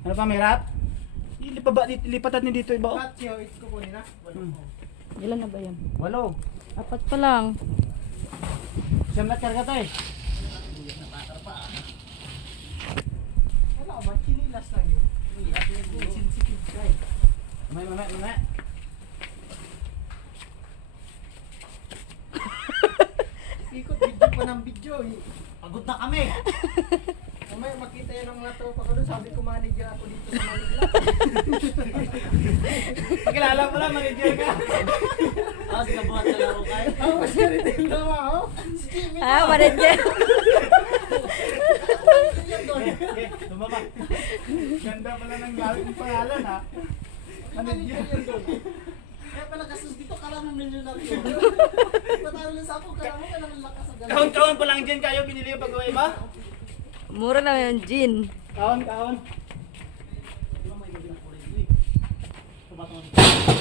Ano pa, mahirap? Lipatan niyo dito iba. Bakit siya, ito kukunin na? Ilan na ba yan? 8. 4 pa lang. Siyam na karga tayo. Wala ba? Chinilas lang yun. Sensitive ka eh. Mamaya. Ikot video pa ng video eh. Pagod na kami. Mamaya makita yan ng mga tropa ko doon. Sabi ko manager ako dito sa Manila. Pakilala mo lang, manager ka. Di ka buhat na laro kayo. Ako mas ganito yung dama oh. Si Jimmy Ah, manager. Tumama. Ganda pala ng gamit ng pangalan ha. manager yan doon. Kaya pala kasus dito kailangan milyonar yun. Patalo lang sa ako, kailangan lakas sa ganun. Kahon-kahon pa lang dyan kayo, binili yung pag-uwi ba? Mura na yung gin. Kahon.